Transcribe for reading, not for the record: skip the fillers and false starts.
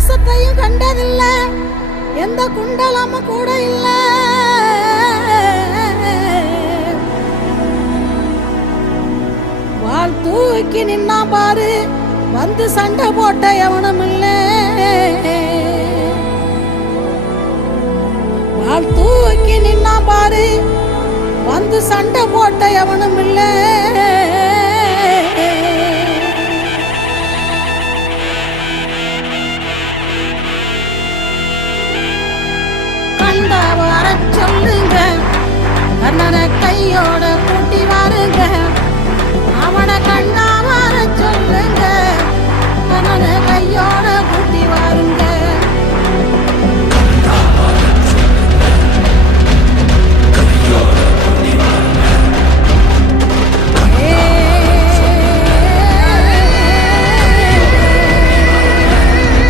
பாசத்தையும் கண்டதில்ல, எந்த குண்டலமும் கூட இல்ல. வாள் தூக்கி நின்னா பாரு, வந்து சண்டை போட்ட எவனும் இல்ல. வாள் தூக்கி நின்னா பாரு, வந்து சண்டை போட்ட எவனும் இல்ல. கண்ட வர சொல்லுங்க, கண்ணனை கையோட